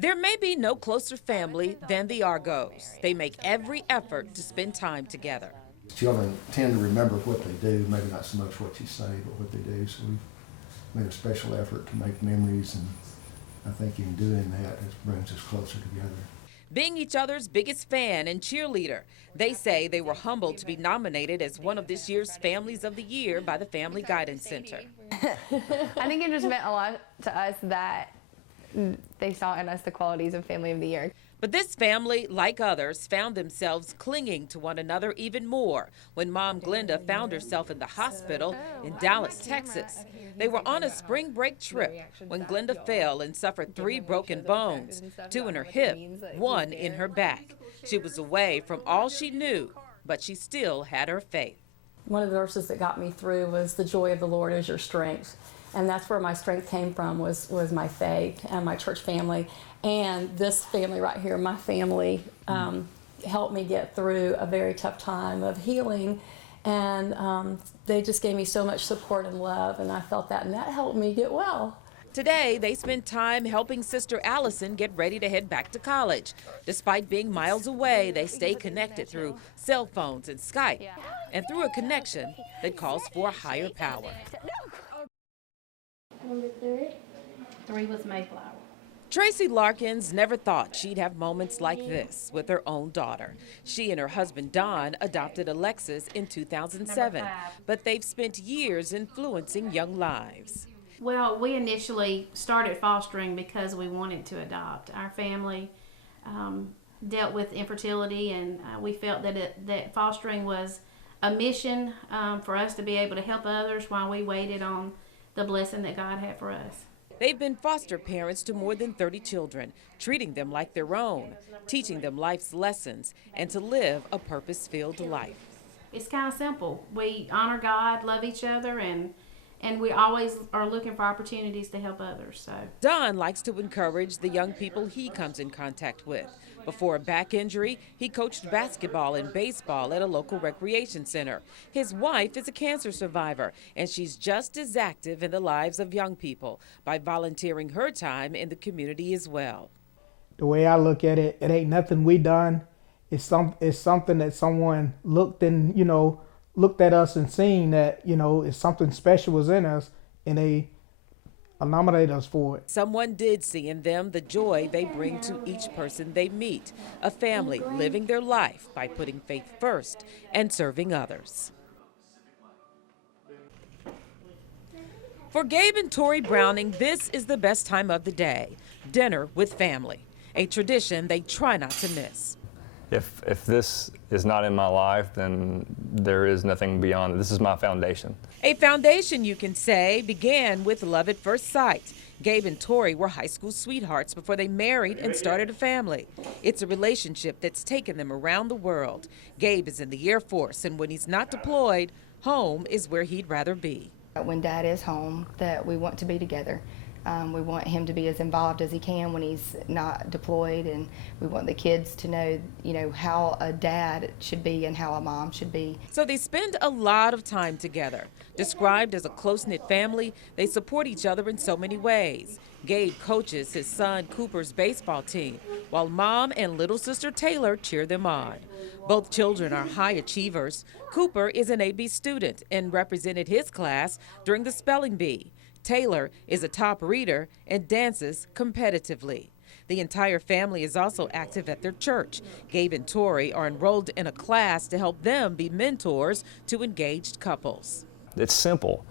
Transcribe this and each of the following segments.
There may be no closer family than the Argos. They make every effort to spend time together. Children tend to remember what they do, maybe not so much what you say, but what they do. So we've made a special effort to make memories, and I think in doing that, it brings us closer together. Being each other's biggest fan and cheerleader, they say they were humbled to be nominated as one of this year's Families of the Year by the Family Guidance Center. I think it just meant a lot to us that they saw in us the qualities of Family of the Year. But this family, like others, found themselves clinging to one another even more when Mom Glenda found herself in the hospital in Dallas, Texas. They were on a spring break trip when Glenda fell and suffered 3 broken bones, 2 in her hip, 1 in her back. She was away from all she knew, but she still had her faith. One of the verses that got me through was the joy of the Lord is your strength. And that's where my strength came from, was my faith and my church family. And this family right here, my family, helped me get through a very tough time of healing. And they just gave me so much support and love, and I felt that, and that helped me get well. Today, they spend time helping Sister Allison get ready to head back to college. Despite being miles away, they stay connected through cell phones and Skype, and through a connection that calls for a higher power. Number 3? 3 was Mayflower. Tracy Larkins never thought she'd have moments like this with her own daughter. She and her husband Don adopted Alexis in 2007, but they've spent years influencing young lives. Well, we initially started fostering because we wanted to adopt. Our family dealt with infertility, and we felt that fostering was a mission for us to be able to help others while we waited on the blessing that God had for us. They've been foster parents to more than 30 children, treating them like their own, teaching them life's lessons, and to live a purpose-filled life. It's kind of simple. We honor God, love each other, and we always are looking for opportunities to help others. So Don likes to encourage the young people he comes in contact with. Before a back injury, he coached basketball and baseball at a local recreation center. His wife is a cancer survivor, and she's just as active in the lives of young people by volunteering her time in the community as well. The way I look at it, it ain't nothing we done. It's something that someone looked at us and seen that, it's something special was in us, and they nominate us for it. Someone did see in them the joy they bring to each person they meet, a family living their life by putting faith first and serving others. For Gabe and Tori Browning, this is the best time of the day, dinner with family, a tradition they try not to miss. If this is not in my life, then there is nothing beyond it. This is my foundation. A foundation, you can say, began with love at first sight. Gabe and Tori were high school sweethearts before they married and started a family. It's a relationship that's taken them around the world. Gabe is in the Air Force, and when he's not deployed, home is where he'd rather be. When Dad is home, that we want to be together. We want him to be as involved as he can when he's not deployed, and we want the kids to know, how a dad should be and how a mom should be. So they spend a lot of time together. Described as a close-knit family, they support each other in so many ways. Gabe coaches his son Cooper's baseball team, while Mom and little sister Taylor cheer them on. Both children are high achievers. Cooper is an AB student and represented his class during the spelling bee. Taylor is a top reader and dances competitively. The entire family is also active at their church. Gabe and Tori are enrolled in a class to help them be mentors to engaged couples. It's simple.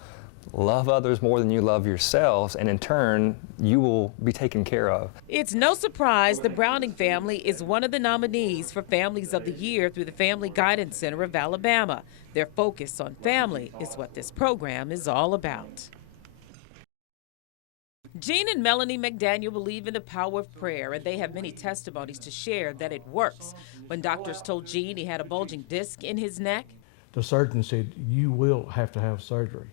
Love others more than you love yourselves, and in turn, you will be taken care of. It's no surprise the Browning family is one of the nominees for Families of the Year through the Family Guidance Center of Alabama. Their focus on family is what this program is all about. Jean and Melanie McDaniel believe in the power of prayer, and they have many testimonies to share that it works. When doctors told Jean he had a bulging disc in his neck, the surgeon said, "You will have to have surgery."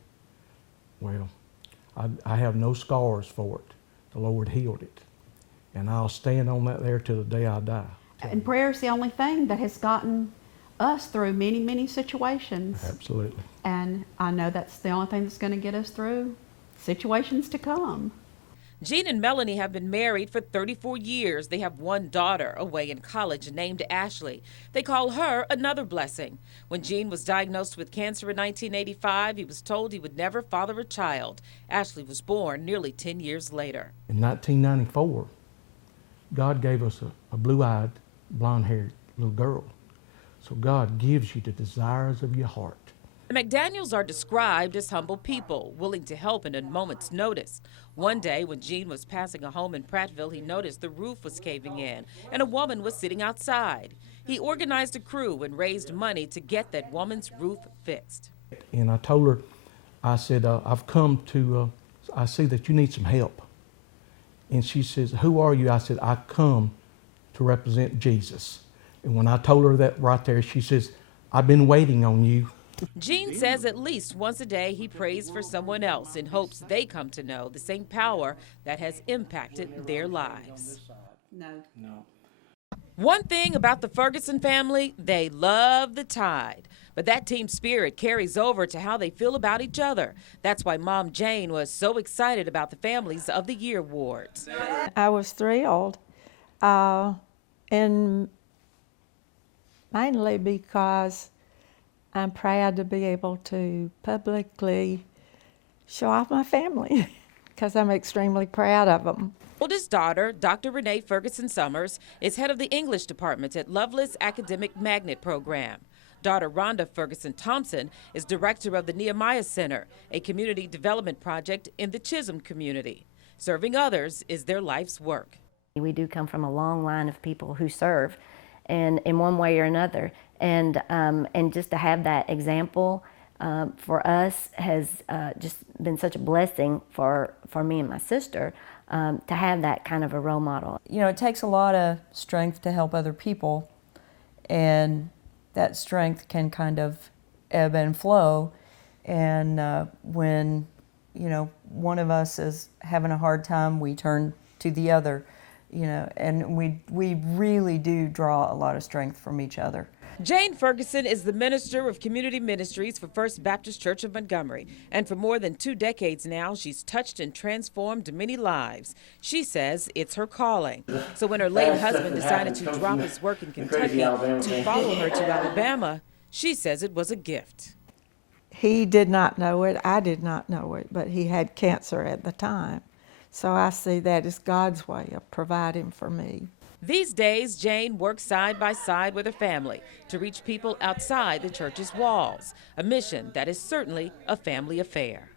Well, I have no scars for it. The Lord healed it. And I'll stand on that there till the day I die. And prayer is the only thing that has gotten us through many, many situations. Absolutely. And I know that's the only thing that's going to get us through situations to come. Jean and Melanie have been married for 34 years. They have one daughter away in college named Ashley. They call her another blessing. When Jean was diagnosed with cancer in 1985, he was told he would never father a child. Ashley was born nearly 10 years later. In 1994, God gave us a blue-eyed, blonde-haired little girl. So God gives you the desires of your heart. The McDaniels are described as humble people, willing to help in a moment's notice. One day, when Jean was passing a home in Prattville, he noticed the roof was caving in and a woman was sitting outside. He organized a crew and raised money to get that woman's roof fixed. And I told her, I said, I've come to, I see that you need some help. And she says, who are you? I said, I come to represent Jesus. And when I told her that right there, she says, I've been waiting on you. Jean says at least once a day he prays for someone else in hopes they come to know the same power that has impacted their lives. No. One thing about the Ferguson family, they love the Tide. But that team spirit carries over to how they feel about each other. That's why Mom Jane was so excited about the Families of the Year awards. I was thrilled, and mainly because I'm proud to be able to publicly show off my family because I'm extremely proud of them. Oldest daughter, Dr. Renee Ferguson Summers, is head of the English department at Lovelace Academic Magnet Program. Daughter Rhonda Ferguson Thompson is director of the Nehemiah Center, a community development project in the Chisholm community. Serving others is their life's work. We do come from a long line of people who serve, and in one way or another, and just to have that example for us has just been such a blessing for me and my sister to have that kind of a role model. You know, it takes a lot of strength to help other people, and that strength can kind of ebb and flow. And when, you know, one of us is having a hard time, we turn to the other, you know, and we really do draw a lot of strength from each other. Jane Ferguson is the minister of community ministries for First Baptist Church of Montgomery, and for more than 2 decades now, she's touched and transformed many lives. She says it's her calling. So when her late husband decided to drop his work in Kentucky to follow her to Alabama, she says it was a gift. He did not know it, I did not know it, but he had cancer at the time. So I see that as God's way of providing for me. These days, Jane works side by side with her family to reach people outside the church's walls, a mission that is certainly a family affair.